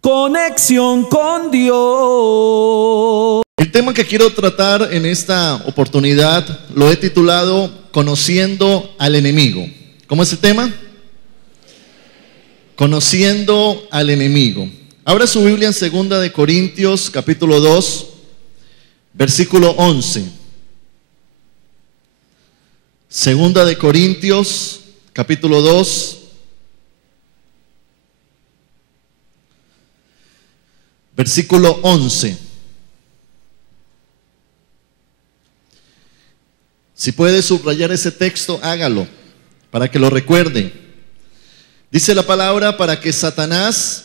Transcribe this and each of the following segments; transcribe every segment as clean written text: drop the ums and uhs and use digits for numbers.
Conexión con Dios. El tema que quiero tratar en esta oportunidad lo he titulado Conociendo al enemigo. ¿Cómo es el tema? Conociendo al enemigo. Abra su Biblia en 2 de Corintios, capítulo 2, versículo 11. 2 de Corintios, capítulo 2, versículo 11. Si puede subrayar ese texto, hágalo, para que lo recuerde. Dice la palabra: para que Satanás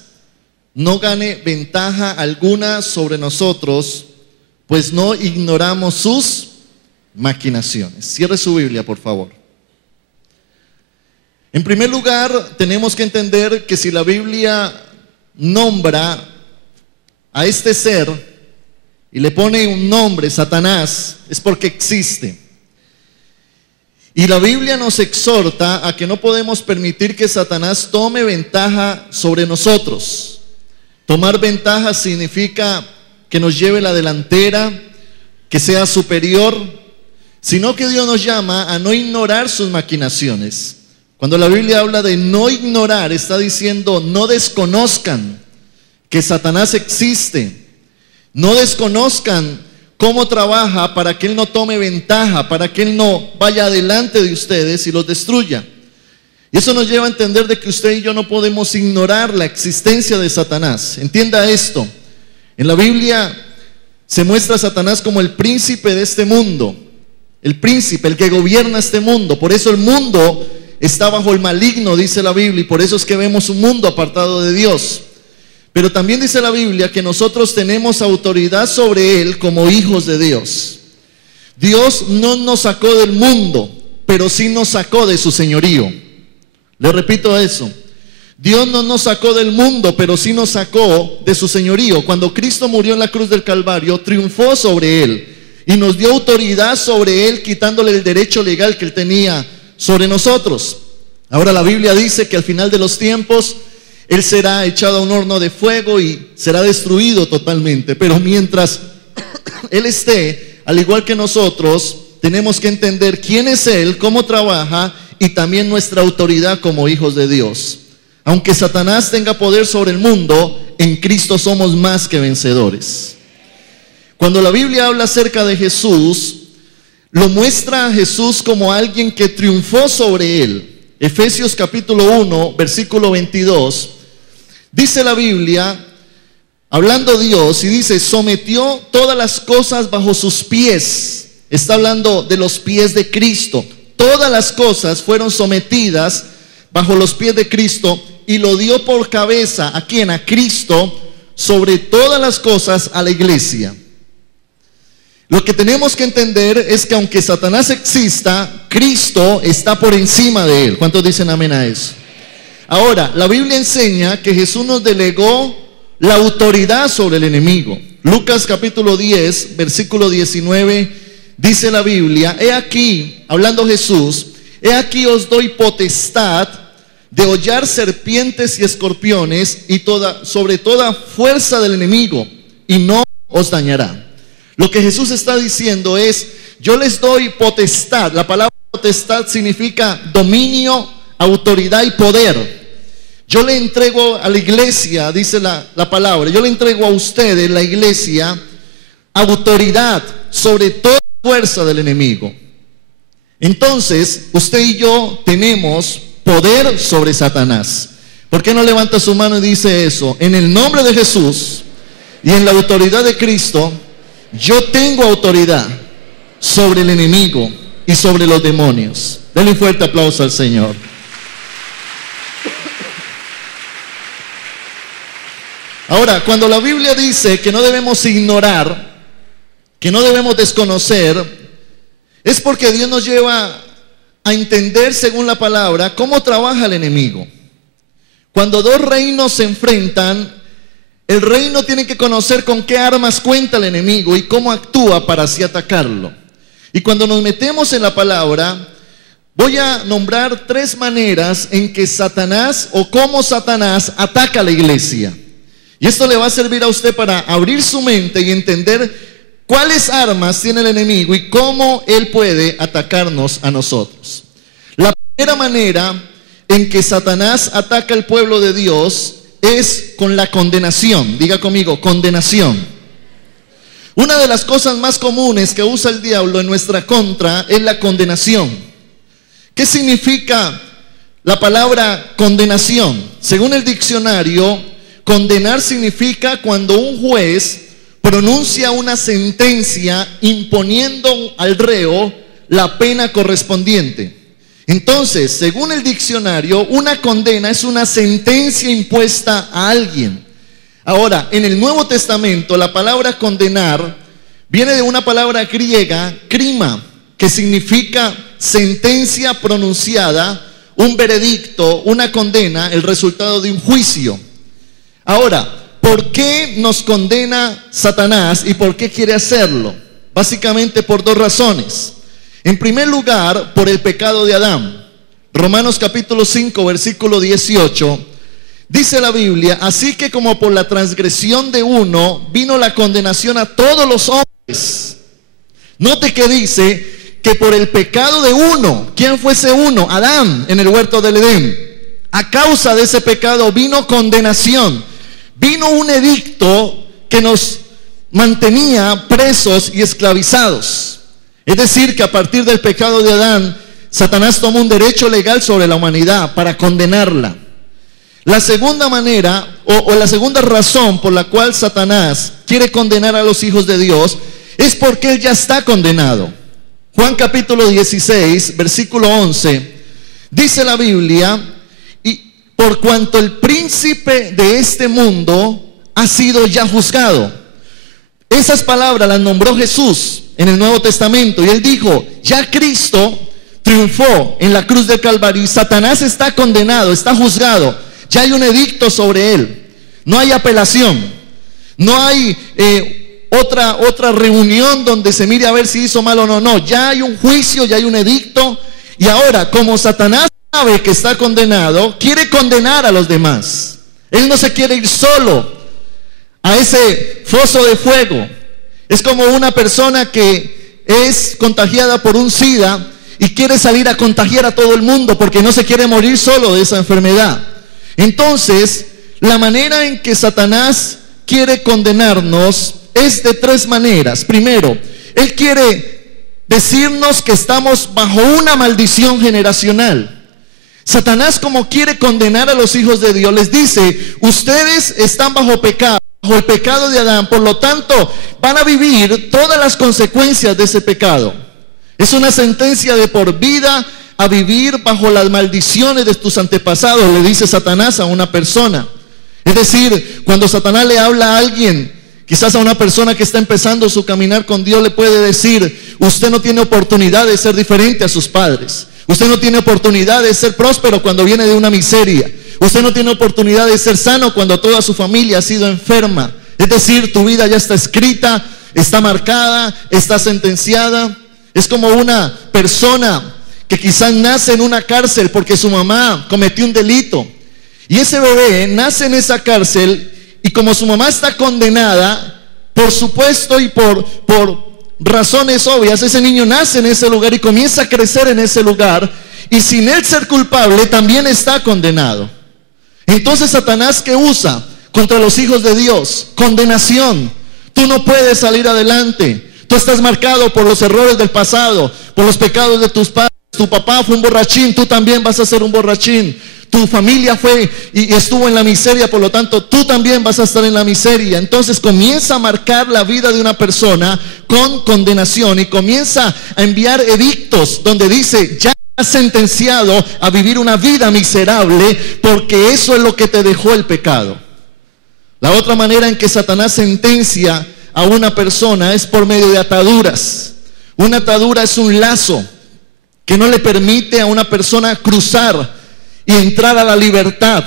no gane ventaja alguna sobre nosotros, pues no ignoramos sus maquinaciones. Cierre su Biblia, por favor. En primer lugar, tenemos que entender que si la Biblia nombra a este ser y le pone un nombre, Satanás, es porque existe. Y la Biblia nos exhorta a que no podemos permitir que Satanás tome ventaja sobre nosotros. Tomar ventaja significa que nos lleve la delantera, que sea superior, sino que Dios nos llama a no ignorar sus maquinaciones. Cuando la Biblia habla de no ignorar, está diciendo no desconozcan que Satanás existe, no desconozcan cómo trabaja para que Él no tome ventaja, para que Él no vaya adelante de ustedes y los destruya. Y eso nos lleva a entender de que usted y yo no podemos ignorar la existencia de Satanás. Entienda esto: en la Biblia se muestra a Satanás como el príncipe de este mundo, el príncipe, el que gobierna este mundo. Por eso el mundo está bajo el maligno, dice la Biblia, y por eso es que vemos un mundo apartado de Dios. Pero también dice la Biblia que nosotros tenemos autoridad sobre él como hijos de Dios. Dios no nos sacó del mundo, pero sí nos sacó de su señorío. Le repito eso: Dios no nos sacó del mundo, pero sí nos sacó de su señorío. Cuando Cristo murió en la cruz del Calvario, triunfó sobre él y nos dio autoridad sobre él, quitándole el derecho legal que él tenía sobre nosotros. Ahora la Biblia dice que al final de los tiempos él será echado a un horno de fuego y será destruido totalmente. Pero mientras él esté, al igual que nosotros, tenemos que entender quién es él, cómo trabaja y también nuestra autoridad como hijos de Dios. Aunque Satanás tenga poder sobre el mundo, en Cristo somos más que vencedores. Cuando la Biblia habla acerca de Jesús, lo muestra a Jesús como alguien que triunfó sobre él. Efesios capítulo 1, versículo 22, dice la Biblia, hablando Dios, y dice: sometió todas las cosas bajo sus pies. Está hablando de los pies de Cristo. Todas las cosas fueron sometidas bajo los pies de Cristo y lo dio por cabeza. ¿A quién? A Cristo, sobre todas las cosas, a la iglesia. Lo que tenemos que entender es que aunque Satanás exista, Cristo está por encima de él. ¿Cuántos dicen amén a eso? Ahora, la Biblia enseña que Jesús nos delegó la autoridad sobre el enemigo. Lucas capítulo 10, versículo 19, dice la Biblia: he aquí, hablando Jesús, he aquí os doy potestad de hollar serpientes y escorpiones y sobre toda fuerza del enemigo, y no os dañará. Lo que Jesús está diciendo es: yo les doy potestad. La palabra potestad significa dominio, autoridad y poder. Yo le entrego a la iglesia, dice la palabra, yo le entrego a ustedes, la iglesia, autoridad sobre toda fuerza del enemigo. Entonces, usted y yo tenemos poder sobre Satanás. ¿Por qué no levanta su mano y dice eso? En el nombre de Jesús y en la autoridad de Cristo, yo tengo autoridad sobre el enemigo y sobre los demonios. Denle un fuerte aplauso al Señor. Ahora, cuando la Biblia dice que no debemos ignorar, que no debemos desconocer, es porque Dios nos lleva a entender, según la palabra, cómo trabaja el enemigo. Cuando dos reinos se enfrentan, el reino tiene que conocer con qué armas cuenta el enemigo y cómo actúa para así atacarlo. Y cuando nos metemos en la palabra, voy a nombrar 3 maneras en que Satanás, o cómo Satanás, ataca a la iglesia. Y esto le va a servir a usted para abrir su mente y entender cuáles armas tiene el enemigo y cómo él puede atacarnos a nosotros. La primera manera en que Satanás ataca al pueblo de Dios es con la condenación. Diga conmigo, condenación. Una de las cosas más comunes que usa el diablo en nuestra contra es la condenación. ¿Qué significa la palabra condenación? Según el diccionario, condenar significa cuando un juez pronuncia una sentencia imponiendo al reo la pena correspondiente. Entonces, según el diccionario, una condena es una sentencia impuesta a alguien. Ahora, en el Nuevo Testamento, la palabra condenar viene de una palabra griega, krima, que significa sentencia pronunciada, un veredicto, una condena, el resultado de un juicio. Ahora, ¿por qué nos condena Satanás y por qué quiere hacerlo? Básicamente por dos razones. En primer lugar, por el pecado de Adán. Romanos capítulo 5, versículo 18, dice la Biblia: así que como por la transgresión de uno vino la condenación a todos los hombres. Note que dice que por el pecado de uno. ¿Quién fue ese uno? Adán, en el huerto del Edén. A causa de ese pecado vino condenación. Vino un edicto que nos mantenía presos y esclavizados. Es decir, que a partir del pecado de Adán, Satanás tomó un derecho legal sobre la humanidad para condenarla. La segunda manera, o la segunda razón por la cual Satanás quiere condenar a los hijos de Dios, es porque él ya está condenado. Juan capítulo 16, versículo 11, dice la Biblia: y por cuanto el príncipe de este mundo ha sido ya juzgado. Esas palabras las nombró Jesús en el Nuevo Testamento, y él dijo: ya Cristo triunfó en la cruz del Calvario y Satanás está condenado, está juzgado. Ya hay un edicto sobre él. No hay apelación. No hay otra reunión donde se mire a ver si hizo mal o no. No, ya hay un juicio, ya hay un edicto. Y ahora, como Satanás sabe que está condenado, quiere condenar a los demás. Él no se quiere ir solo a ese foso de fuego. Es como una persona que es contagiada por un SIDA y quiere salir a contagiar a todo el mundo porque no se quiere morir solo de esa enfermedad. Entonces, la manera en que Satanás quiere condenarnos es de tres maneras. Primero, él quiere decirnos que estamos bajo una maldición generacional. Satanás, como quiere condenar a los hijos de Dios, les dice: ustedes están bajo pecado, bajo el pecado de Adán, por lo tanto van a vivir todas las consecuencias de ese pecado. Es una sentencia de por vida a vivir bajo las maldiciones de tus antepasados, le dice Satanás a una persona. Es decir, cuando Satanás le habla a alguien, quizás a una persona que está empezando su caminar con Dios, le puede decir: usted no tiene oportunidad de ser diferente a sus padres. Usted no tiene oportunidad de ser próspero cuando viene de una miseria. Usted no tiene oportunidad de ser sano cuando toda su familia ha sido enferma. Es decir, tu vida ya está escrita, está marcada, está sentenciada. Es como una persona que quizás nace en una cárcel porque su mamá cometió un delito. Y ese bebé nace en esa cárcel y como su mamá está condenada, por supuesto y por razones obvias, ese niño nace en ese lugar y comienza a crecer en ese lugar. Y sin él ser culpable, también está condenado. Entonces Satanás, ¿qué usa contra los hijos de Dios? Condenación. Tú no puedes salir adelante. Tú estás marcado por los errores del pasado, por los pecados de tus padres. Tu papá fue un borrachín, tú también vas a ser un borrachín. Tu familia fue y estuvo en la miseria, por lo tanto tú también vas a estar en la miseria. Entonces comienza a marcar la vida de una persona con condenación y comienza a enviar edictos donde dice: ya has sentenciado a vivir una vida miserable porque eso es lo que te dejó el pecado. La otra manera en que Satanás sentencia a una persona es por medio de ataduras. Una atadura es un lazo que no le permite a una persona cruzar y entrar a la libertad.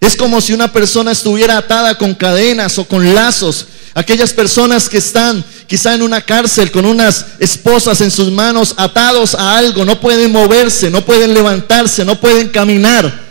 Es como si una persona estuviera atada con cadenas o con lazos. Aquellas personas que están quizá en una cárcel con unas esposas en sus manos, atados a algo, no pueden moverse, no pueden levantarse, no pueden caminar.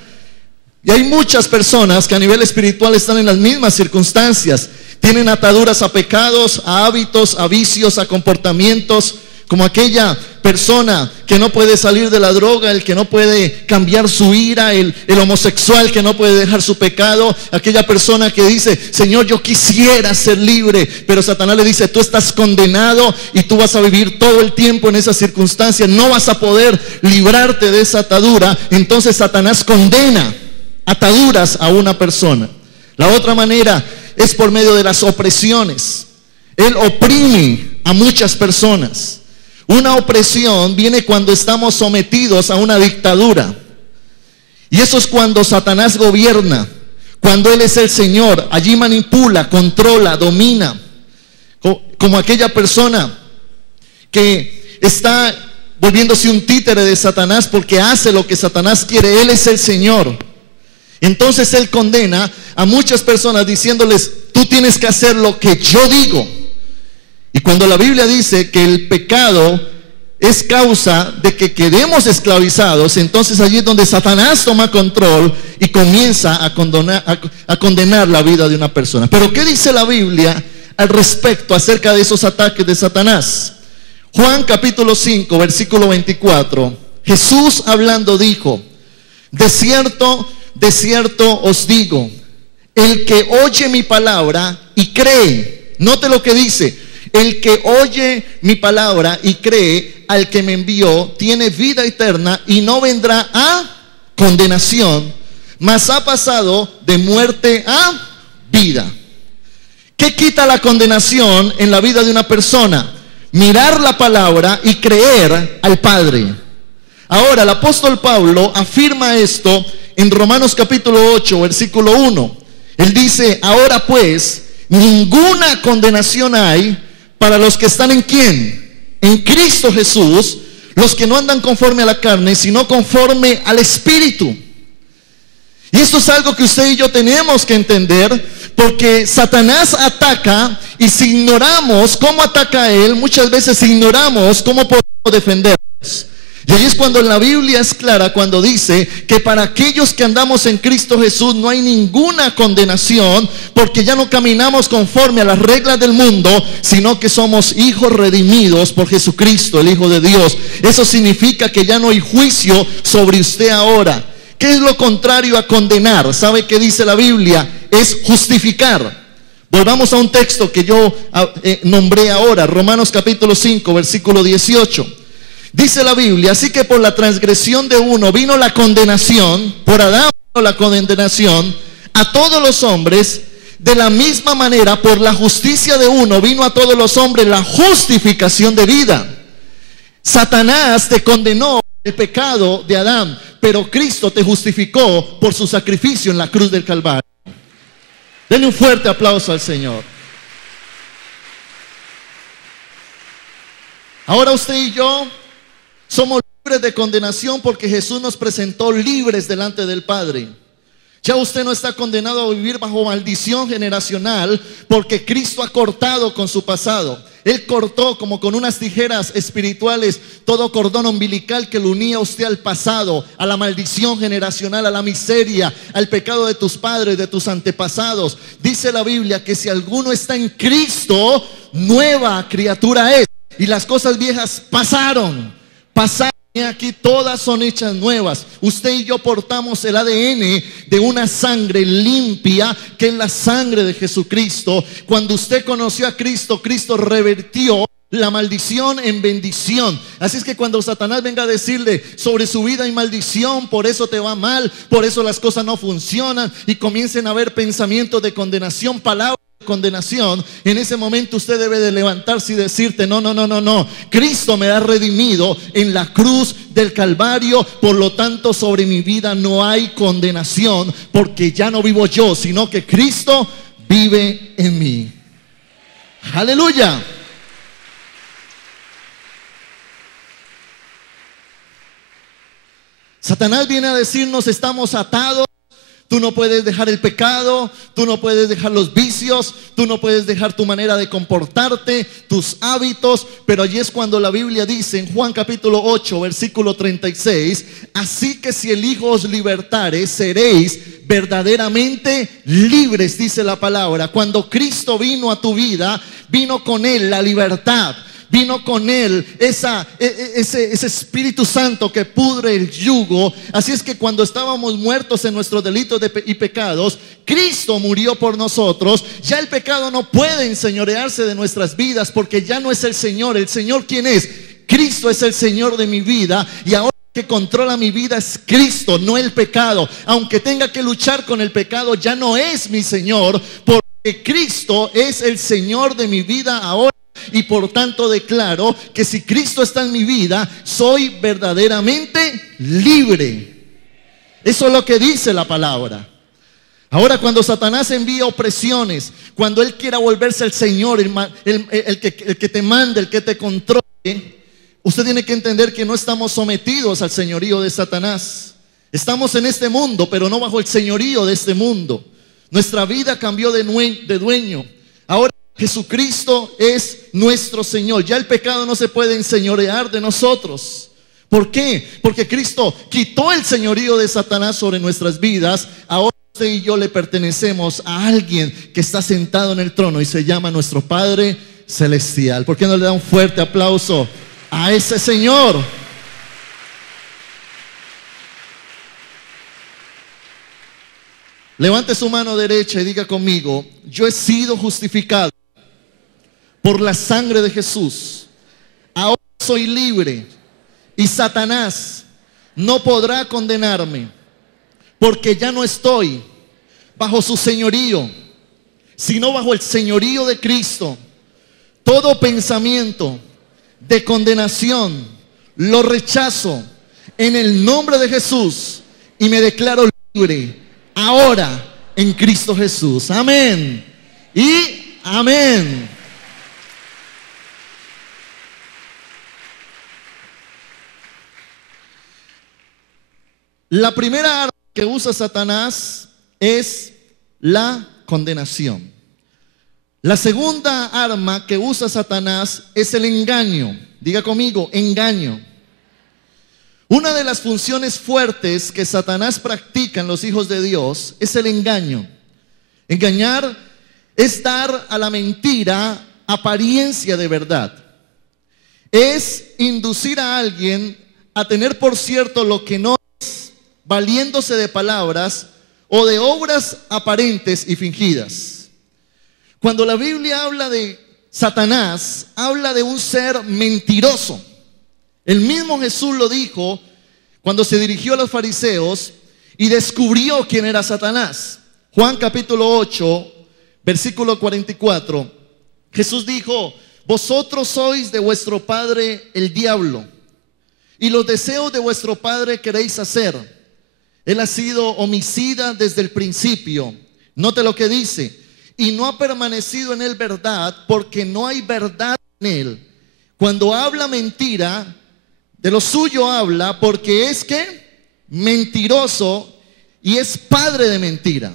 Y hay muchas personas que a nivel espiritual están en las mismas circunstancias. Tienen ataduras a pecados, a hábitos, a vicios, a comportamientos, como aquella persona que no puede salir de la droga, el que no puede cambiar su ira, el homosexual que no puede dejar su pecado, aquella persona que dice, Señor, yo quisiera ser libre, pero Satanás le dice, tú estás condenado y tú vas a vivir todo el tiempo en esa circunstancia, no vas a poder librarte de esa atadura. Entonces Satanás condena ataduras a una persona. La otra manera es por medio de las opresiones. Él oprime a muchas personas. Una opresión viene cuando estamos sometidos a una dictadura. Y eso es cuando Satanás gobierna, cuando Él es el Señor. Allí manipula, controla, domina. Como aquella persona que está volviéndose un títere de Satanás porque hace lo que Satanás quiere. Él es el Señor. Entonces Él condena a muchas personas diciéndoles, tú tienes que hacer lo que yo digo. Y cuando la Biblia dice que el pecado es causa de que quedemos esclavizados, entonces allí es donde Satanás toma control y comienza a condenar la vida de una persona. Pero ¿qué dice la Biblia al respecto acerca de esos ataques de Satanás? Juan capítulo 5, versículo 24. Jesús hablando dijo, de cierto os digo, el que oye mi palabra y cree, note lo que dice, el que oye mi palabra y cree al que me envió, tiene vida eterna y no vendrá a condenación, mas ha pasado de muerte a vida. ¿Qué quita la condenación en la vida de una persona? Mirar la palabra y creer al Padre. Ahora el apóstol Pablo afirma esto en Romanos capítulo 8, versículo 1. Él dice, ahora pues, ninguna condenación hay para los que están ¿en quién? En Cristo Jesús, los que no andan conforme a la carne, sino conforme al Espíritu. Y esto es algo que usted y yo tenemos que entender, porque Satanás ataca, y si ignoramos cómo ataca a él, muchas veces ignoramos cómo podemos defendernos. Y ahí es cuando la Biblia es clara cuando dice que para aquellos que andamos en Cristo Jesús no hay ninguna condenación, porque ya no caminamos conforme a las reglas del mundo, sino que somos hijos redimidos por Jesucristo, el Hijo de Dios. Eso significa que ya no hay juicio sobre usted ahora. ¿Qué es lo contrario a condenar? ¿Sabe qué dice la Biblia? Es justificar. Volvamos a un texto que yo nombré ahora, Romanos capítulo 5, versículo 18. Dice la Biblia, así que por la transgresión de uno vino la condenación, por Adán vino la condenación a todos los hombres, de la misma manera por la justicia de uno vino a todos los hombres la justificación de vida. Satanás te condenó el pecado de Adán, pero Cristo te justificó por su sacrificio en la cruz del Calvario. Denle un fuerte aplauso al Señor. Ahora usted y yo somos libres de condenación porque Jesús nos presentó libres delante del Padre. Ya usted no está condenado a vivir bajo maldición generacional porque Cristo ha cortado con su pasado. Él cortó como con unas tijeras espirituales todo cordón umbilical que lo unía a usted al pasado, a la maldición generacional, a la miseria, al pecado de tus padres, de tus antepasados. Dice la Biblia que si alguno está en Cristo, nueva criatura es. Y las cosas viejas pasaron. Y aquí todas son hechas nuevas. Usted y yo portamos el ADN de una sangre limpia, que es la sangre de Jesucristo. Cuando usted conoció a Cristo, Cristo revertió la maldición en bendición. Así es que cuando Satanás venga a decirle sobre su vida hay maldición, por eso te va mal, por eso las cosas no funcionan, y comiencen a haber pensamientos de condenación, palabras de condenación, en ese momento usted debe de levantarse y decirte, no, Cristo me ha redimido en la cruz del Calvario, por lo tanto sobre mi vida no hay condenación, porque ya no vivo yo, sino que Cristo vive en mí. Aleluya. Satanás viene a decirnos estamos atados tú no puedes dejar el pecado, tú no puedes dejar los vicios, tú no puedes dejar tu manera de comportarte, tus hábitos. Pero allí es cuando la Biblia dice en Juan capítulo 8, versículo 36, así que si el Hijo os libertare, seréis verdaderamente libres, dice la palabra. Cuando Cristo vino a tu vida, vino con Él la libertad. Vino con Él ese Espíritu Santo que pudre el yugo. Así es que cuando estábamos muertos en nuestros delitos y pecados, Cristo murió por nosotros. Ya el pecado no puede enseñorearse de nuestras vidas, porque ya no es el Señor. ¿El Señor quién es? Cristo es el Señor de mi vida. Y ahora que controla mi vida es Cristo, no el pecado. Aunque tenga que luchar con el pecado, ya no es mi Señor, porque Cristo es el Señor de mi vida ahora. Y por tanto declaro que si Cristo está en mi vida, soy verdaderamente libre. Eso es lo que dice la palabra. Ahora, cuando Satanás envía opresiones, cuando él quiera volverse el Señor, el que te manda, el que te controle, usted tiene que entender que no estamos sometidos al señorío de Satanás. Estamos en este mundo, pero no bajo el señorío de este mundo. Nuestra vida cambió de dueño. Ahora Jesucristo es nuestro Señor. Ya el pecado no se puede enseñorear de nosotros. ¿Por qué? Porque Cristo quitó el señorío de Satanás sobre nuestras vidas. Ahora usted y yo le pertenecemos a alguien que está sentado en el trono y se llama nuestro Padre Celestial. ¿Por qué no le da un fuerte aplauso a ese Señor? Levante su mano derecha y diga conmigo: yo he sido justificado por la sangre de Jesús. Ahora soy libre y Satanás no podrá condenarme, porque ya no estoy bajo su señorío, sino bajo el señorío de Cristo. Todo pensamiento de condenación lo rechazo en el nombre de Jesús y me declaro libre ahora en Cristo Jesús. Amén y amén. La primera arma que usa Satanás es la condenación. La segunda arma que usa Satanás es el engaño. Diga conmigo, engaño. Una de las funciones fuertes que Satanás practica en los hijos de Dios es el engaño. Engañar es dar a la mentira apariencia de verdad. Es inducir a alguien a tener por cierto lo que no es, valiéndose de palabras o de obras aparentes y fingidas. Cuando la Biblia habla de Satanás, habla de un ser mentiroso. El mismo Jesús lo dijo cuando se dirigió a los fariseos y descubrió quién era Satanás. Juan capítulo 8, versículo 44. Jesús dijo: vosotros sois de vuestro padre el diablo, y los deseos de vuestro padre queréis hacer. Él ha sido homicida desde el principio. Note lo que dice: y no ha permanecido en él verdad, porque no hay verdad en él. Cuando habla mentira, de lo suyo habla, porque es que mentiroso y es padre de mentira.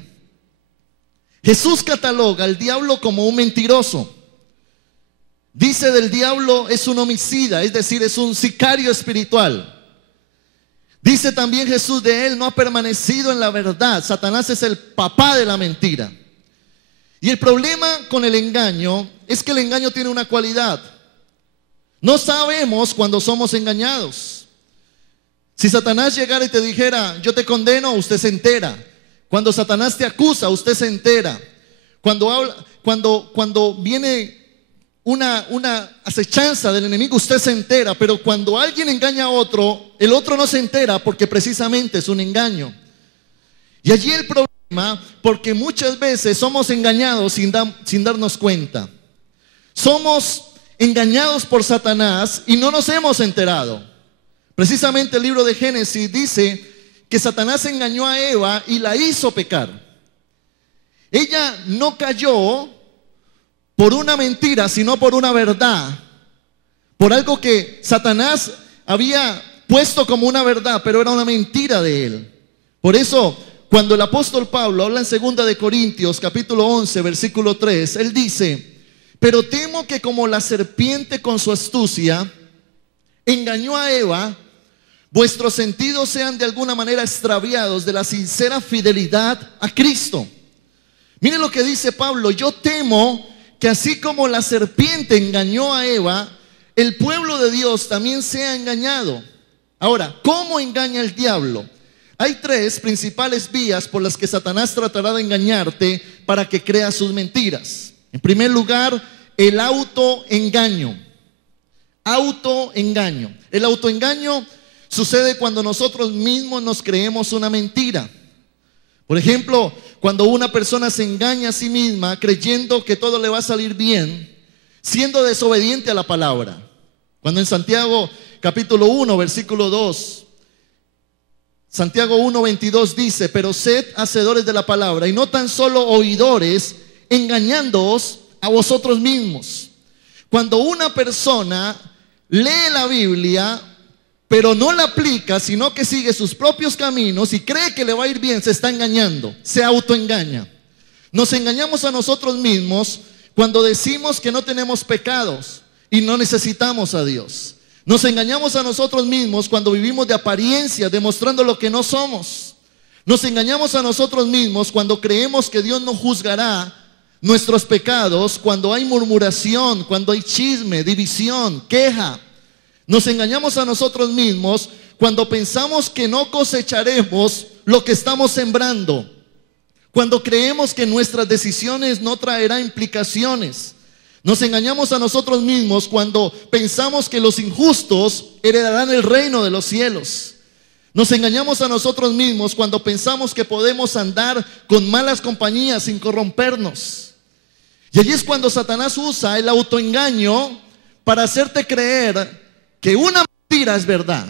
Jesús cataloga al diablo como un mentiroso. Dice del diablo es un homicida, es decir, es un sicario espiritual. Dice también Jesús de él: no ha permanecido en la verdad. Satanás es el papá de la mentira. Y el problema con el engaño es que el engaño tiene una cualidad: no sabemos cuando somos engañados. Si Satanás llegara y te dijera: yo te condeno, usted se entera. Cuando Satanás te acusa, usted se entera. Cuando viene una acechanza del enemigo, usted se entera. Pero cuando alguien engaña a otro, el otro no se entera, porque precisamente es un engaño. Y allí el problema, porque muchas veces somos engañados sin darnos cuenta. Somos engañados por Satanás y no nos hemos enterado. Precisamente el libro de Génesis dice que Satanás engañó a Eva y la hizo pecar. Ella no cayó por una mentira, sino por una verdad, por algo que Satanás había puesto como una verdad, pero era una mentira de él. Por eso, cuando el apóstol Pablo habla en 2 de Corintios capítulo 11 versículo 3, él dice: pero temo que como la serpiente con su astucia engañó a Eva, vuestros sentidos sean de alguna manera extraviados de la sincera fidelidad a Cristo. Miren lo que dice Pablo: yo temo que así como la serpiente engañó a Eva, el pueblo de Dios también sea engañado. Ahora, ¿cómo engaña el diablo? Hay tres principales vías por las que Satanás tratará de engañarte para que creas sus mentiras. En primer lugar, el autoengaño. Autoengaño. El autoengaño sucede cuando nosotros mismos nos creemos una mentira. Por ejemplo, cuando una persona se engaña a sí misma creyendo que todo le va a salir bien, siendo desobediente a la palabra. Cuando en Santiago capítulo 1 versículo 2, Santiago 1:22 dice: pero sed hacedores de la palabra y no tan solo oidores, engañándoos a vosotros mismos. Cuando una persona lee la Biblia pero no la aplica, sino que sigue sus propios caminos y cree que le va a ir bien, se está engañando, se autoengaña. Nos engañamos a nosotros mismos cuando decimos que no tenemos pecados y no necesitamos a Dios. Nos engañamos a nosotros mismos cuando vivimos de apariencia, demostrando lo que no somos. Nos engañamos a nosotros mismos cuando creemos que Dios no juzgará nuestros pecados, cuando hay murmuración, cuando hay chisme, división, queja. Nos engañamos a nosotros mismos cuando pensamos que no cosecharemos lo que estamos sembrando, cuando creemos que nuestras decisiones no traerán implicaciones. Nos engañamos a nosotros mismos cuando pensamos que los injustos heredarán el reino de los cielos. Nos engañamos a nosotros mismos cuando pensamos que podemos andar con malas compañías sin corrompernos. Y allí es cuando Satanás usa el autoengaño para hacerte creer que una mentira es verdad.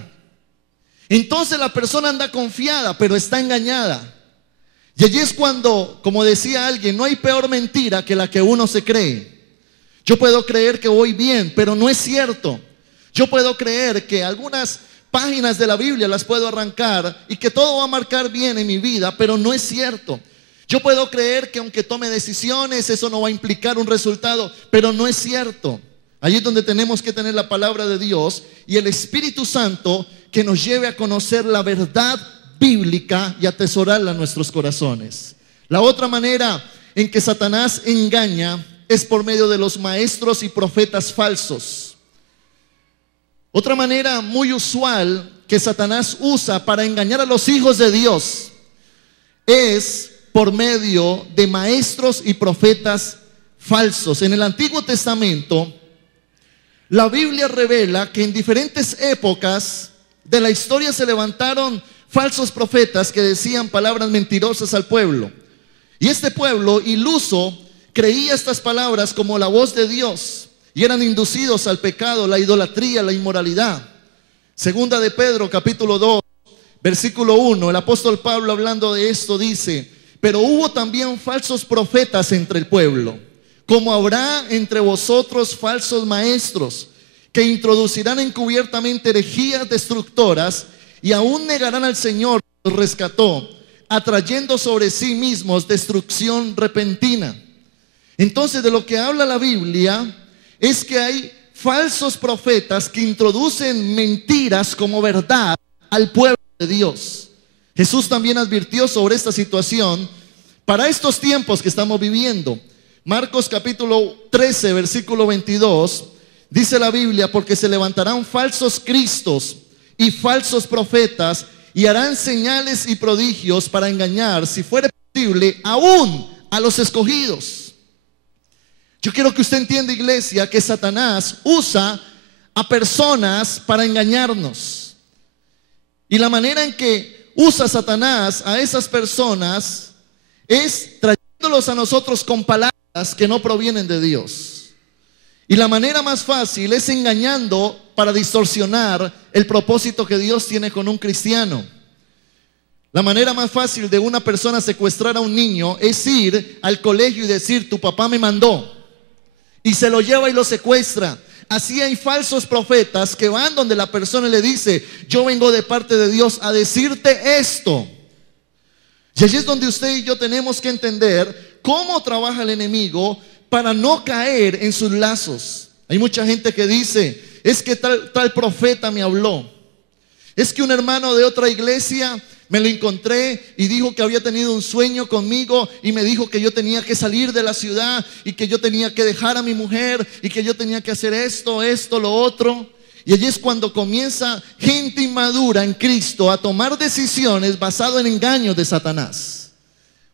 Entonces la persona anda confiada, pero está engañada. Y allí es cuando, como decía alguien, no hay peor mentira que la que uno se cree. Yo puedo creer que voy bien, pero no es cierto. Yo puedo creer que algunas páginas de la Biblia las puedo arrancar y que todo va a marcar bien en mi vida, pero no es cierto. Yo puedo creer que aunque tome decisiones, eso no va a implicar un resultado, pero no es cierto. Allí es donde tenemos que tener la palabra de Dios y el Espíritu Santo que nos lleve a conocer la verdad bíblica y atesorarla en nuestros corazones. La otra manera en que Satanás engaña es por medio de los maestros y profetas falsos. Otra manera muy usual que Satanás usa para engañar a los hijos de Dios es por medio de maestros y profetas falsos. En el Antiguo Testamento, la Biblia revela que en diferentes épocas de la historia se levantaron falsos profetas que decían palabras mentirosas al pueblo. Y este pueblo iluso creía estas palabras como la voz de Dios y eran inducidos al pecado, la idolatría, la inmoralidad. Segunda de Pedro capítulo 2 versículo 1, el apóstol Pablo hablando de esto dice: pero hubo también falsos profetas entre el pueblo, como habrá entre vosotros falsos maestros, que introducirán encubiertamente herejías destructoras y aún negarán al Señor que los rescató, atrayendo sobre sí mismos destrucción repentina. Entonces, de lo que habla la Biblia es que hay falsos profetas que introducen mentiras como verdad al pueblo de Dios. Jesús también advirtió sobre esta situación para estos tiempos que estamos viviendo. Marcos capítulo 13 versículo 22 dice la Biblia: porque se levantarán falsos cristos y falsos profetas y harán señales y prodigios para engañar, si fuere posible, aún a los escogidos. Yo quiero que usted entienda, iglesia, que Satanás usa a personas para engañarnos. Y la manera en que usa Satanás a esas personas es trayéndolos a nosotros con palabras que no provienen de Dios. Y la manera más fácil es engañando para distorsionar el propósito que Dios tiene con un cristiano. La manera más fácil de una persona secuestrar a un niño es ir al colegio y decir: tu papá me mandó, y se lo lleva y lo secuestra. Así hay falsos profetas que van donde la persona le dice: yo vengo de parte de Dios a decirte esto. Y allí es donde usted y yo tenemos que entender cómo trabaja el enemigo para no caer en sus lazos. Hay mucha gente que dice, es que tal profeta me habló. Es que un hermano de otra iglesia me lo encontré y dijo que había tenido un sueño conmigo y me dijo que yo tenía que salir de la ciudad y que yo tenía que dejar a mi mujer y que yo tenía que hacer esto, lo otro. Y allí es cuando comienza gente inmadura en Cristo a tomar decisiones basadas en engaños de Satanás.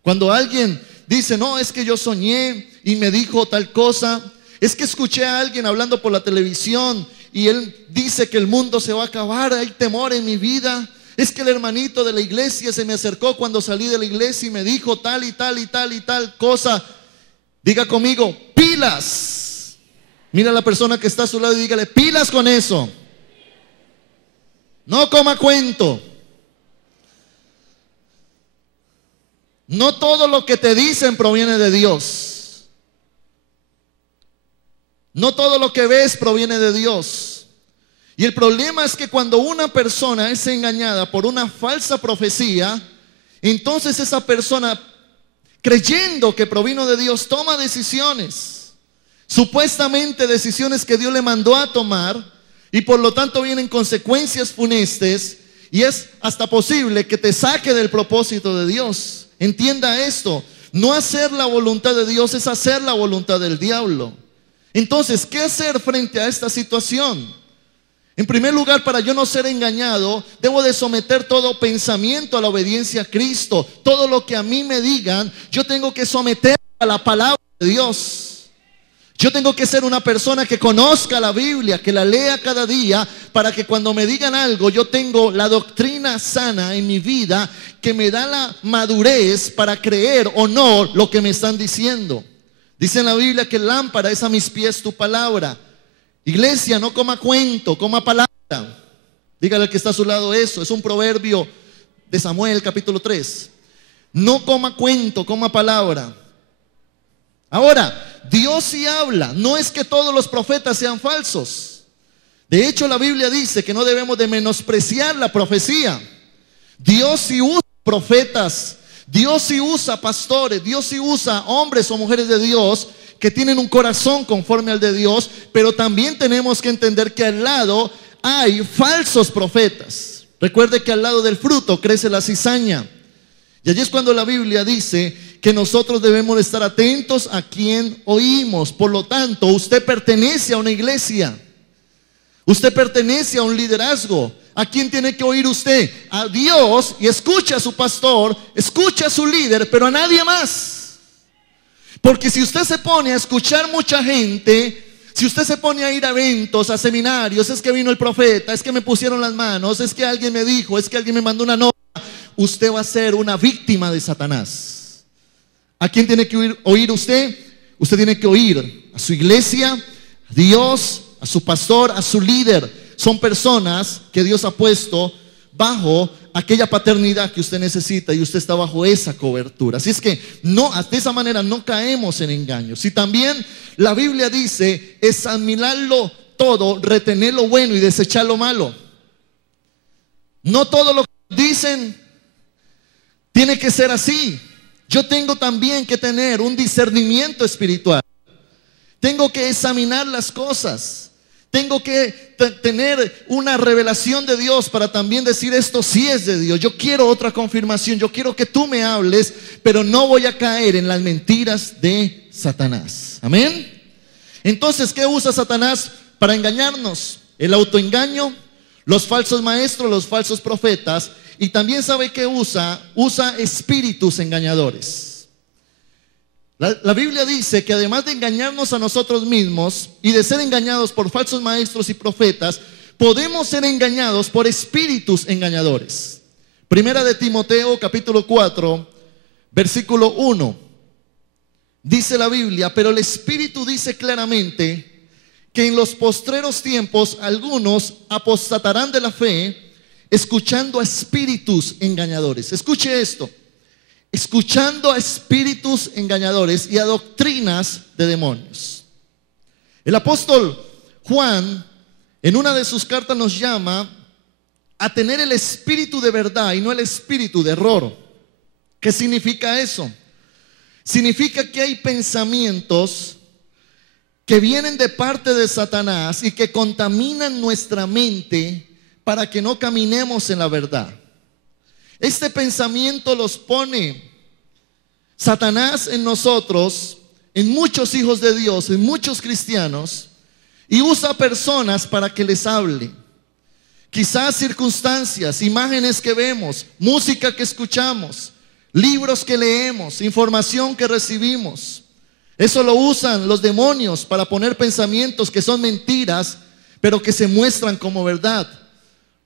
Cuando alguien dice, no, es que yo soñé y me dijo tal cosa, es que escuché a alguien hablando por la televisión y él dice que el mundo se va a acabar, hay temor en mi vida. Es que el hermanito de la iglesia se me acercó cuando salí de la iglesia y me dijo tal y tal y tal y tal cosa. Diga conmigo, pilas. Mira a la persona que está a su lado y dígale, pilas con eso. No coma cuento. No todo lo que te dicen proviene de Dios. No todo lo que ves proviene de Dios. Y el problema es que cuando una persona es engañada por una falsa profecía, entonces esa persona, creyendo que provino de Dios, toma decisiones. Supuestamente decisiones que Dios le mandó a tomar, y por lo tanto vienen consecuencias funestas, y es hasta posible que te saque del propósito de Dios. Entienda esto, no hacer la voluntad de Dios es hacer la voluntad del diablo. Entonces, ¿qué hacer frente a esta situación? En primer lugar, para yo no ser engañado, debo de someter todo pensamiento a la obediencia a Cristo. Todo lo que a mí me digan, yo tengo que someter a la palabra de Dios. Yo tengo que ser una persona que conozca la Biblia, que la lea cada día, para que cuando me digan algo, yo tengo la doctrina sana en mi vida, que me da la madurez para creer o no lo que me están diciendo. Dice en la Biblia que lámpara es a mis pies tu palabra. Iglesia, no coma cuento, coma palabra. Dígale al que está a su lado eso. Es un proverbio de Samuel capítulo 3. No coma cuento, coma palabra. Ahora, Dios sí habla. No es que todos los profetas sean falsos. De hecho, la Biblia dice que no debemos de menospreciar la profecía. Dios sí usa profetas. Dios sí usa pastores. Dios sí usa hombres o mujeres de Dios que tienen un corazón conforme al de Dios, pero también tenemos que entender que al lado hay falsos profetas. Recuerde que al lado del fruto crece la cizaña. Y allí es cuando la Biblia dice que nosotros debemos estar atentos a quien oímos. Por lo tanto, usted pertenece a una iglesia. Usted pertenece a un liderazgo. ¿A quién tiene que oír usted? A Dios, y escucha a su pastor, escucha a su líder, pero a nadie más. Porque si usted se pone a escuchar mucha gente, si usted se pone a ir a eventos, a seminarios, es que vino el profeta, es que me pusieron las manos, es que alguien me dijo, es que alguien me mandó una nota, usted va a ser una víctima de Satanás. ¿A quién tiene que oír usted? Usted tiene que oír a su iglesia, a Dios, a su pastor, a su líder. Son personas que Dios ha puesto bajo aquella paternidad que usted necesita, y usted está bajo esa cobertura. Así es que no, de esa manera no caemos en engaños. Y también la Biblia dice, examinarlo todo, retener lo bueno y desechar lo malo. No todo lo que dicen tiene que ser así. Yo tengo también que tener un discernimiento espiritual. Tengo que examinar las cosas. Tengo que tener una revelación de Dios para también decir esto sí es de Dios. Yo quiero otra confirmación. Yo quiero que tú me hables, pero no voy a caer en las mentiras de Satanás. Amén. Entonces, ¿qué usa Satanás para engañarnos? El autoengaño, los falsos maestros, los falsos profetas. Y también sabe que usa espíritus engañadores. La Biblia dice que además de engañarnos a nosotros mismos y de ser engañados por falsos maestros y profetas, podemos ser engañados por espíritus engañadores. Primera de Timoteo capítulo 4 versículo 1. Dice la Biblia, pero el Espíritu dice claramente que en los postreros tiempos algunos apostatarán de la fe, escuchando a espíritus engañadores. Escuche esto. Escuchando a espíritus engañadores y a doctrinas de demonios. El apóstol Juan en una de sus cartas nos llama a tener el espíritu de verdad y no el espíritu de error. ¿Qué significa eso? Significa que hay pensamientos que vienen de parte de Satanás y que contaminan nuestra mente para que no caminemos en la verdad. Este pensamiento los pone Satanás en nosotros, en muchos hijos de Dios, en muchos cristianos, y usa personas para que les hable. Quizás circunstancias, imágenes que vemos, música que escuchamos, libros que leemos, información que recibimos. Eso lo usan los demonios para poner pensamientos que son mentiras, pero que se muestran como verdad.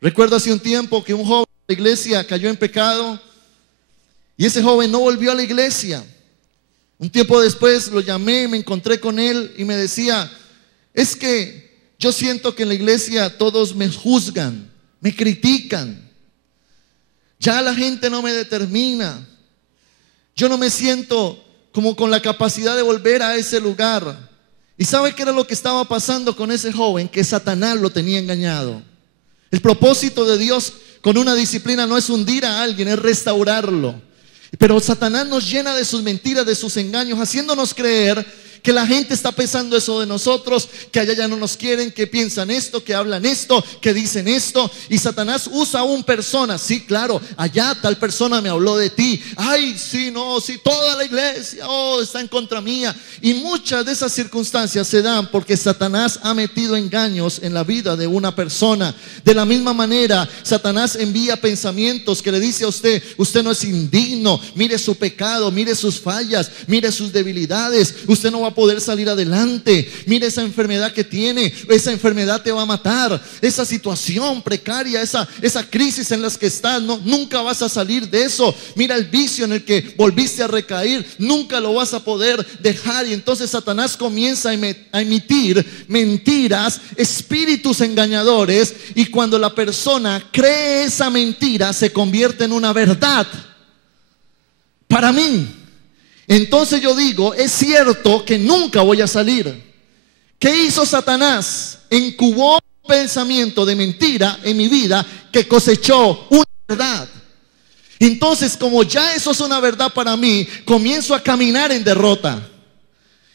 Recuerdo hace un tiempo que un joven de la iglesia cayó en pecado y ese joven no volvió a la iglesia. Un tiempo después lo llamé, me encontré con él y me decía: es que yo siento que en la iglesia todos me juzgan, me critican. Ya la gente no me determina. Yo no me siento como con la capacidad de volver a ese lugar. ¿Y sabe qué era lo que estaba pasando con ese joven? Que Satanás lo tenía engañado. El propósito de Dios con una disciplina no es hundir a alguien, es restaurarlo. Pero Satanás nos llena de sus mentiras, de sus engaños, haciéndonos creer que la gente está pensando eso de nosotros, que allá ya no nos quieren, que piensan esto, que hablan esto, que dicen esto. Y Satanás usa aún personas. Sí, claro, allá tal persona me habló de ti. Ay, sí, no, sí, toda la iglesia, está en contra mía. Y muchas de esas circunstancias se dan porque Satanás ha metido engaños en la vida de una persona. De la misma manera, Satanás envía pensamientos que le dice a usted: usted no es indigno, mire su pecado, mire sus fallas, mire sus debilidades, usted no va a poder salir adelante, mire esa enfermedad que tiene, esa enfermedad te va a matar, esa situación precaria, esa crisis en la que estás, no, nunca vas a salir de eso. Mira el vicio en el que volviste a recaer, nunca lo vas a poder dejar. Y entonces Satanás comienza a emitir mentiras, espíritus engañadores, y cuando la persona cree esa mentira se convierte en una verdad para mí. Entonces yo digo: es cierto que nunca voy a salir. ¿Qué hizo Satanás? Incubó un pensamiento de mentira en mi vida que cosechó una verdad. Entonces, como ya eso es una verdad para mí, comienzo a caminar en derrota.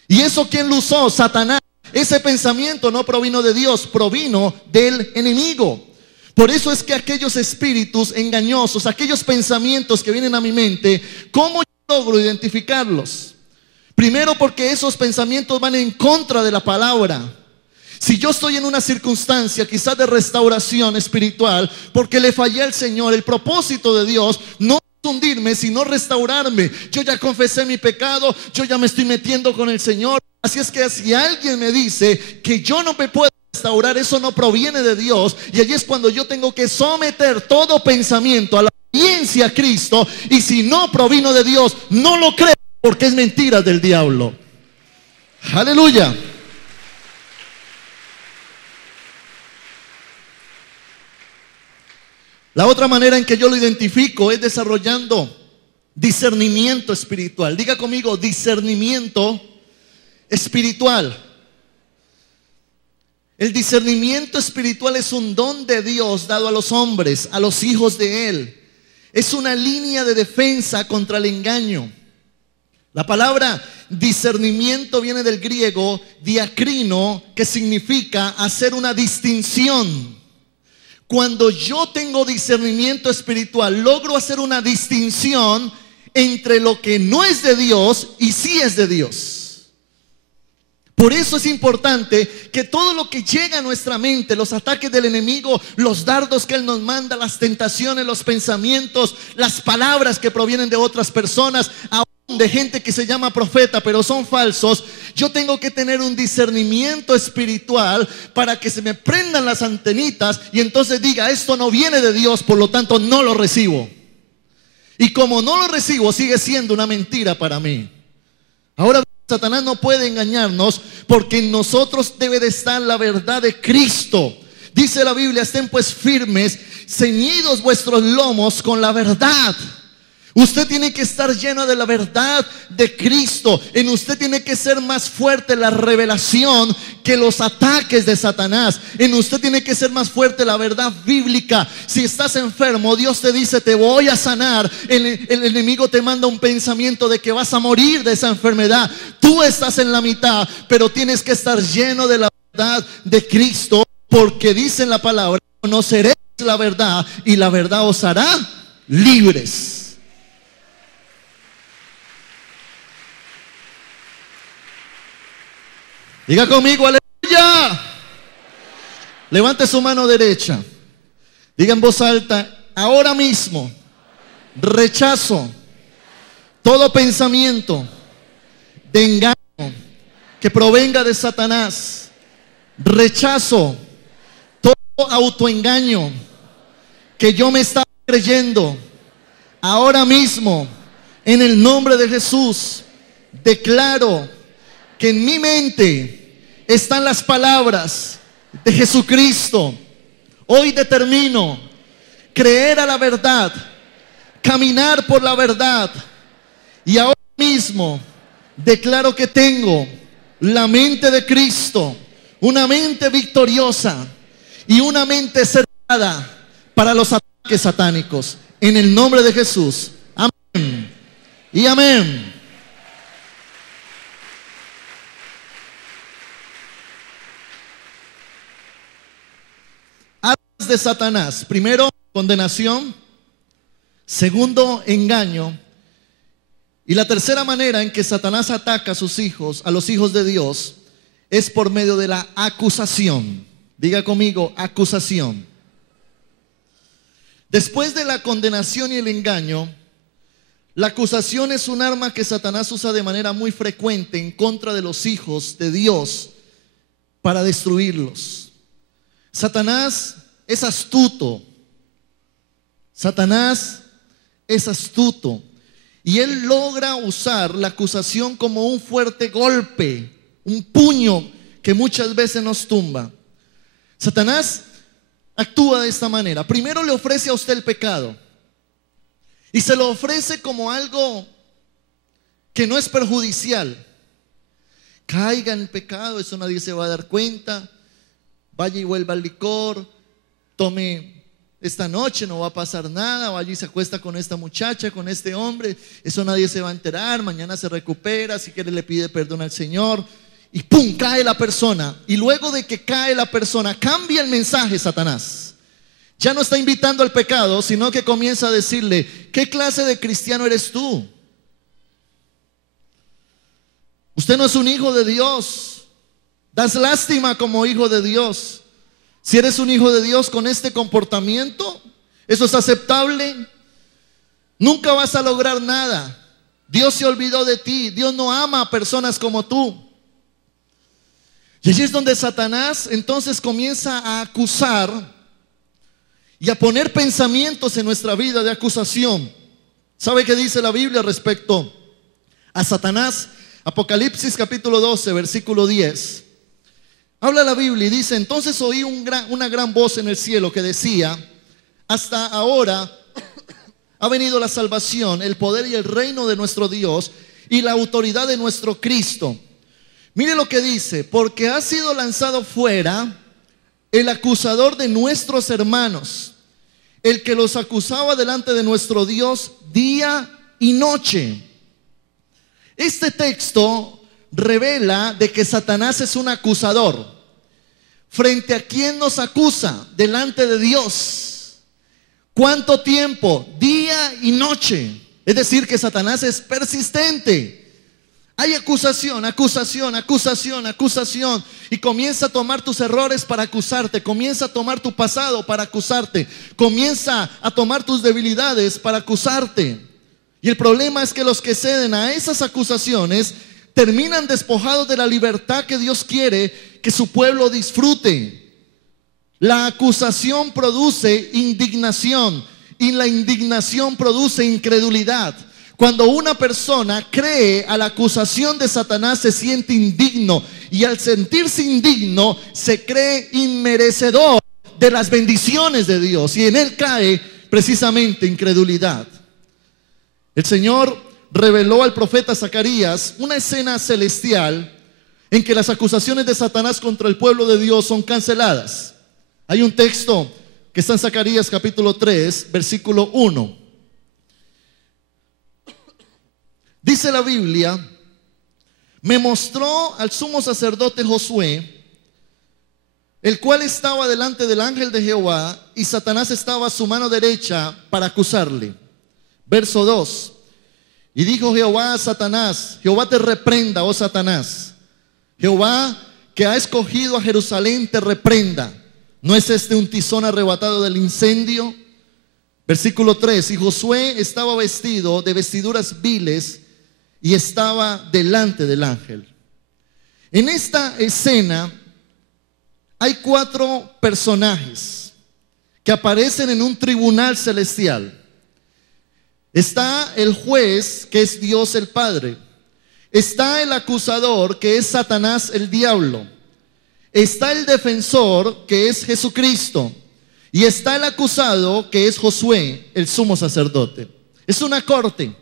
¿Y eso quién lo usó? Satanás. Ese pensamiento no provino de Dios, provino del enemigo. Por eso es que aquellos espíritus engañosos, aquellos pensamientos que vienen a mi mente, ¿cómo logro identificarlos? Primero, porque esos pensamientos van en contra de la palabra. Si yo estoy en una circunstancia quizás de restauración espiritual, porque le fallé al Señor, el propósito de Dios no es hundirme, sino restaurarme. Yo ya confesé mi pecado, yo ya me estoy metiendo con el Señor. Así es que si alguien me dice que yo no me puedo restaurar, eso no proviene de Dios. Y allí es cuando yo tengo que someter todo pensamiento a la obediencia a Cristo. Y si no provino de Dios, no lo creo, porque es mentira del diablo. Aleluya. La otra manera en que yo lo identifico es desarrollando discernimiento espiritual. Diga conmigo: discernimiento espiritual. El discernimiento espiritual es un don de Dios dado a los hombres, a los hijos de Él. Es una línea de defensa contra el engaño. La palabra discernimiento viene del griego diacrino, que significa hacer una distinción. Cuando yo tengo discernimiento espiritual, logro hacer una distinción entre lo que no es de Dios y sí es de Dios. Por eso es importante que todo lo que llega a nuestra mente, los ataques del enemigo, los dardos que él nos manda, las tentaciones, los pensamientos, las palabras que provienen de otras personas, aún de gente que se llama profeta pero son falsos, yo tengo que tener un discernimiento espiritual para que se me prendan las antenitas y entonces diga: esto no viene de Dios, por lo tanto no lo recibo. Y como no lo recibo, sigue siendo una mentira para mí. Ahora, Satanás no puede engañarnos, porque en nosotros debe de estar la verdad de Cristo. Dice la Biblia: estén pues firmes, ceñidos vuestros lomos con la verdad. Usted tiene que estar lleno de la verdad de Cristo. En usted tiene que ser más fuerte la revelación que los ataques de Satanás. En usted tiene que ser más fuerte la verdad bíblica. Si estás enfermo, Dios te dice: te voy a sanar. El enemigo te manda un pensamiento de que vas a morir de esa enfermedad. Tú estás en la mitad, pero tienes que estar lleno de la verdad de Cristo, porque dice en la palabra: conoceréis la verdad y la verdad os hará libres. Diga conmigo: aleluya. Levante su mano derecha. Diga en voz alta: ahora mismo rechazo todo pensamiento de engaño que provenga de Satanás. Rechazo todo autoengaño que yo me estaba creyendo. Ahora mismo, en el nombre de Jesús, declaro que en mi mente están las palabras de Jesucristo. Hoy determino creer a la verdad, caminar por la verdad, y ahora mismo declaro que tengo la mente de Cristo, una mente victoriosa y una mente cerrada para los ataques satánicos. En el nombre de Jesús. Amén y amén. De Satanás: primero, condenación; segundo, engaño; y la tercera manera en que Satanás ataca a sus hijos, a los hijos de Dios, es por medio de la acusación. Diga conmigo: acusación. Después de la condenación y el engaño, la acusación es un arma que Satanás usa de manera muy frecuente en contra de los hijos de Dios para destruirlos. Satanás es astuto. Satanás es astuto. Y él logra usar la acusación como un fuerte golpe, un puño que muchas veces nos tumba. Satanás actúa de esta manera. Primero le ofrece a usted el pecado. Y se lo ofrece como algo que no es perjudicial. Caiga en el pecado, eso nadie se va a dar cuenta. Vaya y vuelva al licor. Tome esta noche, no va a pasar nada. Vaya y se acuesta con esta muchacha, con este hombre. Eso nadie se va a enterar. Mañana se recupera, si quiere le pide perdón al Señor. Y ¡pum!, cae la persona. Y luego de que cae la persona, cambia el mensaje Satanás. Ya no está invitando al pecado, sino que comienza a decirle: ¿qué clase de cristiano eres tú? Usted no es un hijo de Dios. Das lástima como hijo de Dios. Si eres un hijo de Dios con este comportamiento, ¿eso es aceptable? Nunca vas a lograr nada. Dios se olvidó de ti. Dios no ama a personas como tú. Y allí es donde Satanás entonces comienza a acusar y a poner pensamientos en nuestra vida de acusación. ¿Sabe qué dice la Biblia respecto a Satanás? Apocalipsis capítulo 12, versículo 10. Habla la Biblia y dice: entonces oí una gran voz en el cielo que decía: hasta ahora ha venido la salvación, el poder y el reino de nuestro Dios y la autoridad de nuestro Cristo. Mire lo que dice: porque ha sido lanzado fuera el acusador de nuestros hermanos, el que los acusaba delante de nuestro Dios día y noche. Este texto revela de que Satanás es un acusador. ¿Frente a quién nos acusa? Delante de Dios. ¿Cuánto tiempo? Día y noche. Es decir, que Satanás es persistente. Hay acusación, acusación, acusación, acusación. Y comienza a tomar tus errores para acusarte. Comienza a tomar tu pasado para acusarte. Comienza a tomar tus debilidades para acusarte. Y el problema es que los que ceden a esas acusaciones terminan despojados de la libertad que Dios quiere que su pueblo disfrute. La acusación produce indignación y la indignación produce incredulidad. Cuando una persona cree a la acusación de Satanás, se siente indigno, y al sentirse indigno se cree inmerecedor de las bendiciones de Dios, y en él cae precisamente incredulidad. El Señor reveló al profeta Zacarías una escena celestial en que las acusaciones de Satanás contra el pueblo de Dios son canceladas. Hay un texto que está en Zacarías capítulo 3, versículo 1. Dice la Biblia: me mostró al sumo sacerdote Josué, el cual estaba delante del ángel de Jehová, y Satanás estaba a su mano derecha para acusarle. Verso 2. Y dijo Jehová a Satanás: Jehová te reprenda, oh Satanás. Jehová, que ha escogido a Jerusalén, te reprenda. ¿No es este un tizón arrebatado del incendio? Versículo 3. Y Josué estaba vestido de vestiduras viles y estaba delante del ángel. En esta escena hay 4 personajes que aparecen en un tribunal celestial. Está el juez, que es Dios el Padre. Está el acusador, que es Satanás el diablo. Está el defensor, que es Jesucristo. Y está el acusado, que es Josué, el sumo sacerdote. Es una corte.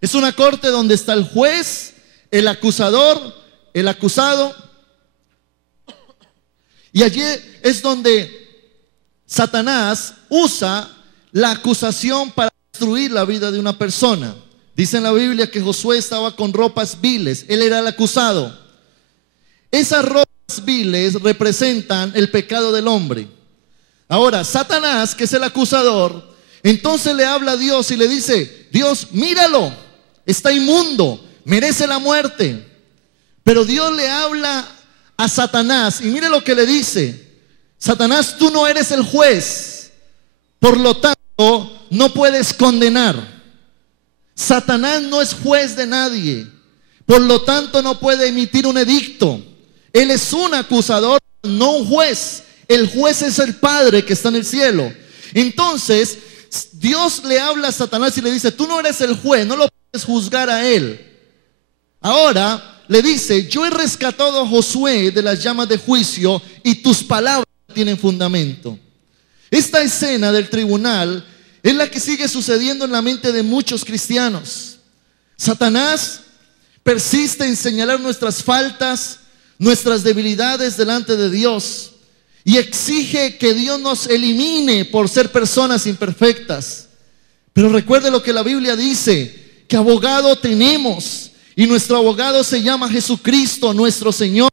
Es una corte donde está el juez, el acusador, el acusado. Y allí es donde Satanás usa la acusación para destruir la vida de una persona. Dice en la Biblia que Josué estaba con ropas viles. Él era el acusado. Esas ropas viles representan el pecado del hombre. Ahora, Satanás, que es el acusador, entonces le habla a Dios y le dice: Dios, míralo, está inmundo, merece la muerte. Pero Dios le habla a Satanás y mire lo que le dice: Satanás, tú no eres el juez, por lo tanto no puedes condenar. Satanás no es juez de nadie, por lo tanto no puede emitir un edicto. Él es un acusador, no un juez. El juez es el Padre que está en el cielo. Entonces Dios le habla a Satanás y le dice: tú no eres el juez, no lo puedes juzgar a él. Ahora le dice: yo he rescatado a Josué de las llamas de juicio y tus palabras tienen fundamento. Esta escena del tribunal es la que sigue sucediendo en la mente de muchos cristianos. Satanás persiste en señalar nuestras faltas, nuestras debilidades delante de Dios, y exige que Dios nos elimine por ser personas imperfectas. Pero recuerde lo que la Biblia dice, que abogado tenemos, y nuestro abogado se llama Jesucristo, nuestro Señor.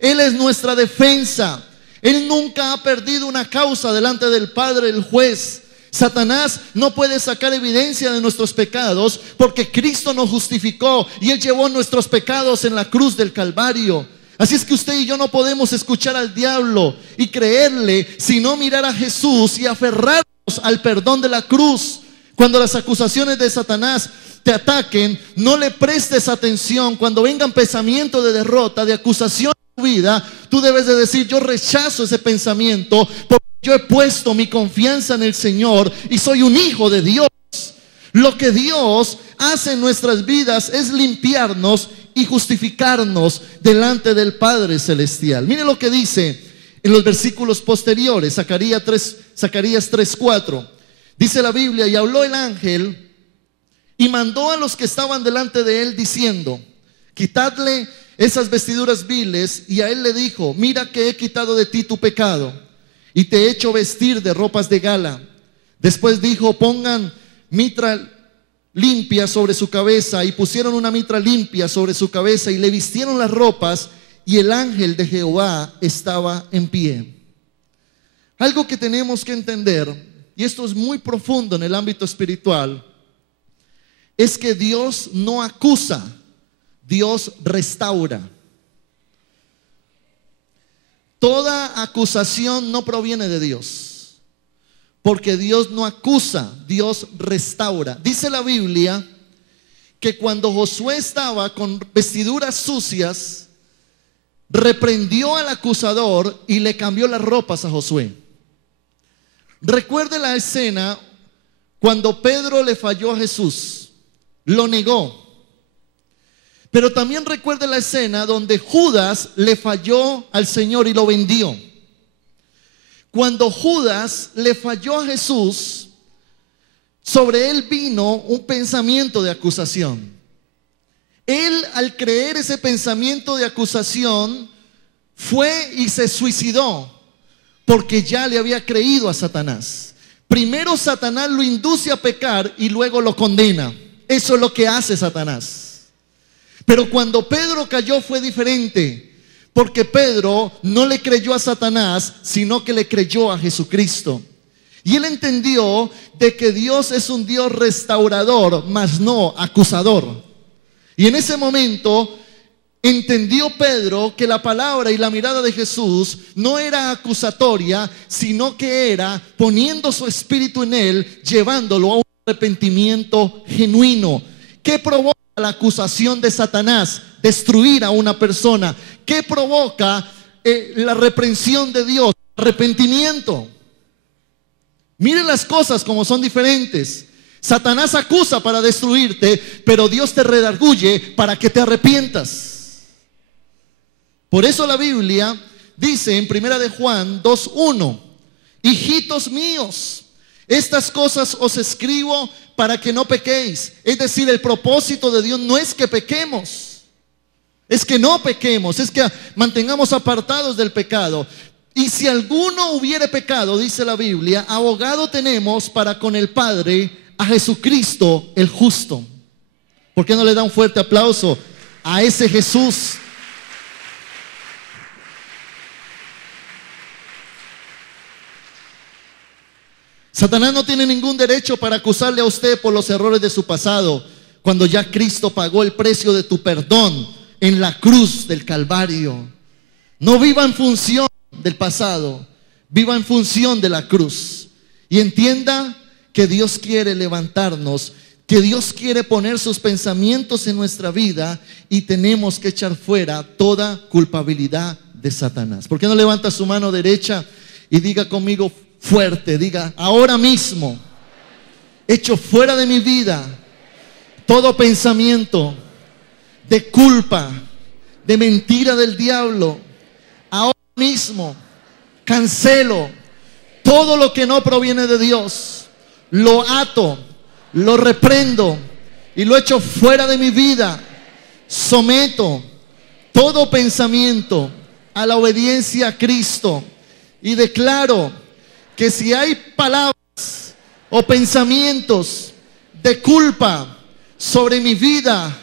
Él es nuestra defensa. Él nunca ha perdido una causa delante del Padre, el juez. Satanás no puede sacar evidencia de nuestros pecados, porque Cristo nos justificó y Él llevó nuestros pecados en la cruz del Calvario. Así es que usted y yo no podemos escuchar al diablo y creerle, sino mirar a Jesús y aferrarnos al perdón de la cruz. Cuando las acusaciones de Satanás te ataquen, no le prestes atención. Cuando vengan pensamientos de derrota, de acusación en tu vida, tú debes de decir: yo rechazo ese pensamiento, porque yo he puesto mi confianza en el Señor y soy un hijo de Dios. Lo que Dios hace en nuestras vidas es limpiarnos y justificarnos delante del Padre Celestial. Mire lo que dice en los versículos posteriores, Zacarías 3:4. Dice la Biblia: y habló el ángel y mandó a los que estaban delante de él diciendo: quitadle esas vestiduras viles. Y a él le dijo: mira que he quitado de ti tu pecado y te he hecho vestir de ropas de gala. Después dijo: pongan mitra limpia sobre su cabeza. Y pusieron una mitra limpia sobre su cabeza y le vistieron las ropas, y el ángel de Jehová estaba en pie. Algo que tenemos que entender, y esto es muy profundo en el ámbito espiritual, es que Dios no acusa, Dios restaura. Toda acusación no proviene de Dios, porque Dios no acusa, Dios restaura. Dice la Biblia que cuando Josué estaba con vestiduras sucias, reprendió al acusador y le cambió las ropas a Josué. Recuerde la escena cuando Pedro le falló a Jesús, lo negó. Pero también recuerde la escena donde Judas le falló al Señor y lo vendió. Cuando Judas le falló a Jesús, sobre él vino un pensamiento de acusación. Él, al creer ese pensamiento de acusación, fue y se suicidó porque ya le había creído a Satanás. Primero Satanás lo induce a pecar y luego lo condena. Eso es lo que hace Satanás. Pero cuando Pedro cayó fue diferente, porque Pedro no le creyó a Satanás, sino que le creyó a Jesucristo. Y él entendió de que Dios es un Dios restaurador, mas no acusador. Y en ese momento entendió Pedro que la palabra y la mirada de Jesús no era acusatoria, sino que era poniendo su espíritu en él, llevándolo a un arrepentimiento genuino. ¿Qué provoca la acusación de Satanás? Destruir a una persona. ¿Qué provoca la reprensión de Dios? Arrepentimiento. Miren las cosas como son diferentes. Satanás acusa para destruirte, pero Dios te redarguye para que te arrepientas. Por eso la Biblia dice en 1 de Juan 2:1: hijitos míos, estas cosas os escribo para que no pequéis. Es decir, el propósito de Dios no es que pequemos, es que no pequemos, es que mantengamos apartados del pecado. Y si alguno hubiere pecado, dice la Biblia, abogado tenemos para con el Padre, a Jesucristo el justo. ¿Por qué no le da un fuerte aplauso a ese Jesús? Satanás no tiene ningún derecho para acusarle a usted por los errores de su pasado, cuando ya Cristo pagó el precio de tu perdón en la cruz del Calvario. No viva en función del pasado, viva en función de la cruz. Y entienda que Dios quiere levantarnos, que Dios quiere poner sus pensamientos en nuestra vida, y tenemos que echar fuera toda culpabilidad de Satanás. ¿Por qué no levanta su mano derecha y diga conmigo fuerte? Diga: ahora mismo echo fuera de mi vida todo pensamiento de culpa, de mentira del diablo. Ahora mismo cancelo todo lo que no proviene de Dios. Lo ato, lo reprendo y lo echo fuera de mi vida. Someto todo pensamiento a la obediencia a Cristo y declaro que si hay palabras o pensamientos de culpa sobre mi vida,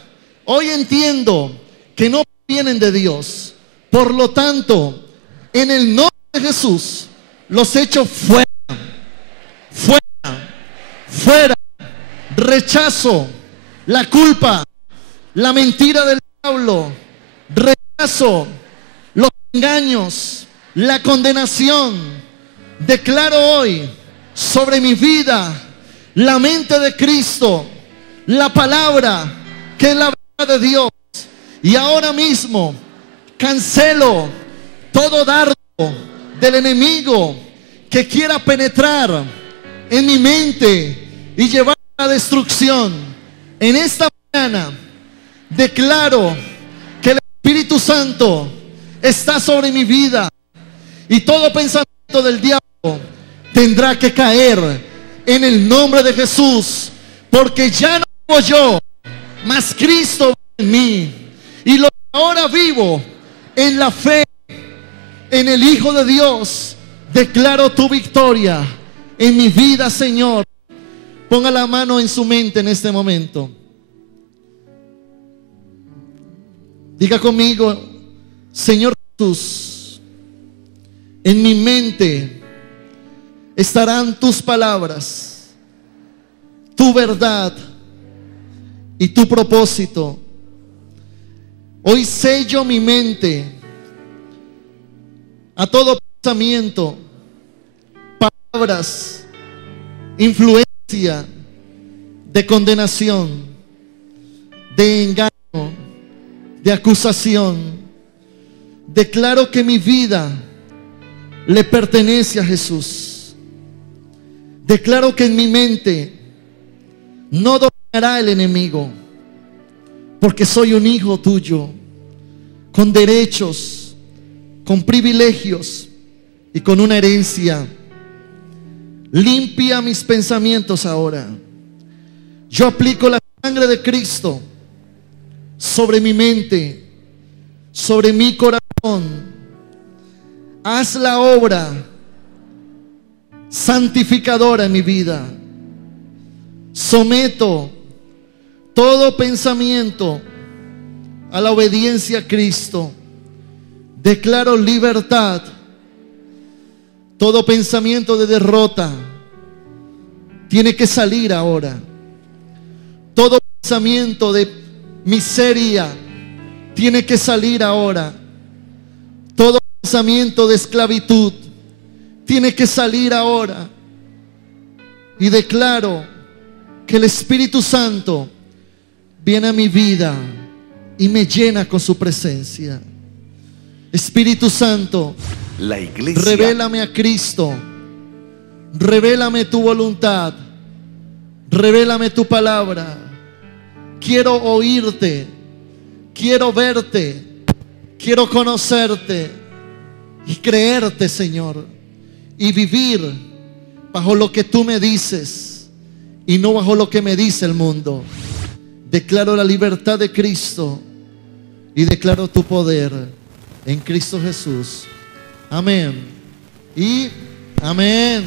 hoy entiendo que no vienen de Dios. Por lo tanto, en el nombre de Jesús, los echo fuera, fuera, fuera. Rechazo la culpa, la mentira del diablo. Rechazo los engaños, la condenación. Declaro hoy sobre mi vida la mente de Cristo, la palabra que es la verdad de Dios. Y ahora mismo cancelo todo dardo del enemigo que quiera penetrar en mi mente y llevar a la destrucción. En esta mañana declaro que el Espíritu Santo está sobre mi vida, y todo pensamiento del diablo tendrá que caer en el nombre de Jesús, porque ya no vivo yo, mas Cristo vive en mí. Y lo que ahora vivo en la fe en el Hijo de Dios, declaro tu victoria en mi vida, Señor. Ponga la mano en su mente en este momento. Diga conmigo: Señor Jesús, en mi mente estarán tus palabras, tu verdad y tu propósito. Hoy sello mi mente a todo pensamiento, palabras, influencia de condenación, de engaño, de acusación. Declaro que mi vida le pertenece a Jesús. Declaro que en mi mente no dominará el enemigo, porque soy un hijo tuyo, con derechos, con privilegios y con una herencia. Limpia mis pensamientos ahora Yo aplico la sangre de Cristo sobre mi mente, sobre mi corazón. Haz la obra santificadora en mi vida. Someto todo pensamiento a la obediencia a Cristo. Declaro libertad. Todo pensamiento de derrota tiene que salir ahora. Todo pensamiento de miseria tiene que salir ahora. Todo pensamiento de esclavitud tiene que salir ahora. Y declaro que el Espíritu Santo viene a mi vida y me llena con su presencia. Espíritu Santo, La iglesia. revélame a Cristo, revélame tu voluntad, revélame tu palabra. Quiero oírte, quiero verte, quiero conocerte y creerte, Señor, y vivir bajo lo que tú me dices y no bajo lo que me dice el mundo. Declaro la libertad de Cristo y declaro tu poder en Cristo Jesús. Amén y amén.